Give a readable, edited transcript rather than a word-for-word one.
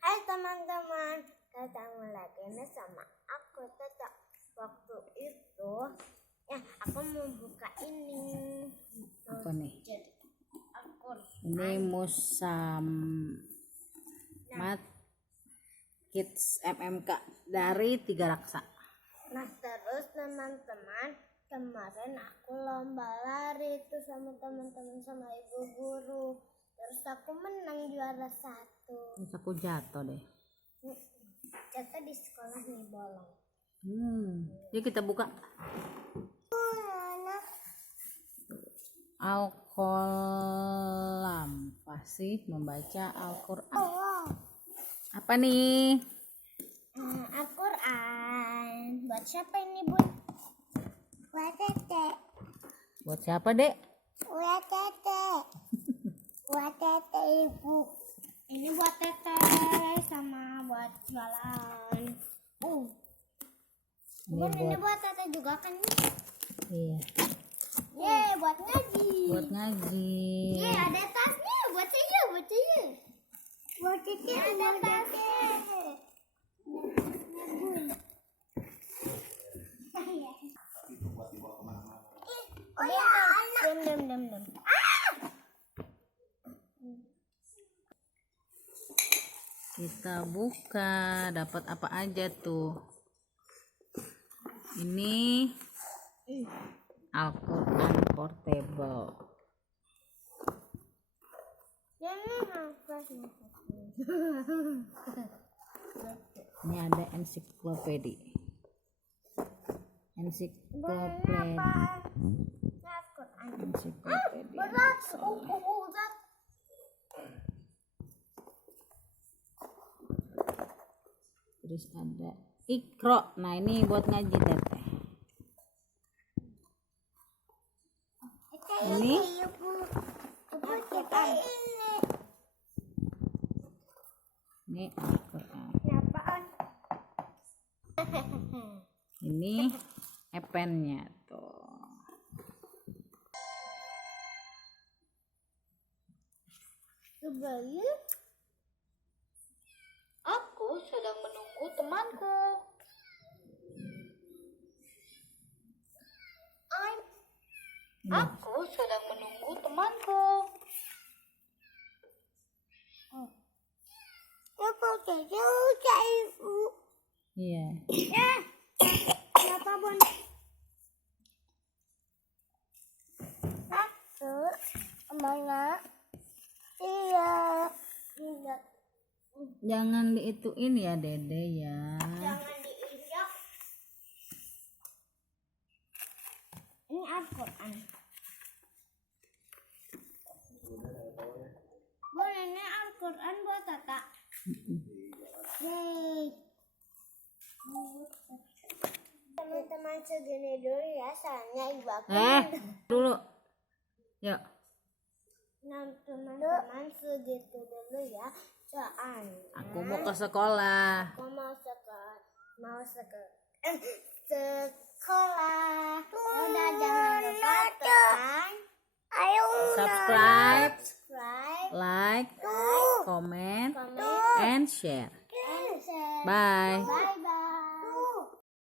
Hai teman-teman, ketemu lagi nih sama aku Tata. Waktu itu aku mau buka ini. Apa nih? Ini Musammat Kids MMK dari 3 Raksa. Nah terus teman-teman, kemarin aku lomba lari itu sama teman-teman sama ibu guru. Terus aku menang juara 1. Terus aku jatuh deh. Jatuh di sekolah nih, bolong. Yuk kita buka. Al-Qalam, fasih membaca Al-Quran. Apa nih? Al-Quran. Buat siapa ini, Bun? Buat Tete. Buat siapa, Dek? Buat Tete. Buat Tete, Ibu. Ini buat Tete sama buat jualan. Ini buat Tete juga kan? Iya. Yeay, buat ngaji. Buat ngaji. Yeay, ada tasnya buat saya, buat saya. Buat Tete ada tasnya. Oh ya, diam. Kita buka, dapat apa aja tuh? Ini Al-Quran Portable. Ini ada ensiklopedia. Terus ada Iqra. Nah, ini buat ngaji, Teteh. Ini Al-Quran. Ini epennya tuh. Kembali. Aku sedang menunggu temanku. Aku sedang menunggu temanku. Iya. Kenapa, Bun? Satu, mana? Iya. Jangan diituin ya, Dede ya. Jangan diinjak. Ini Al-Quran. Bun, ini Al-Quran buat Tata. Yeay. Teman-teman segini dulu ya, soalnya ibu aku. Dulu. Yuk. Nah, teman-teman segitu dulu ya, soalnya Aku mau ke sekolah. aku mau sekolah. Udah jangan lupa tekan Subscribe, subscribe, like, comment, comment, and share. and share. Bye. Bye.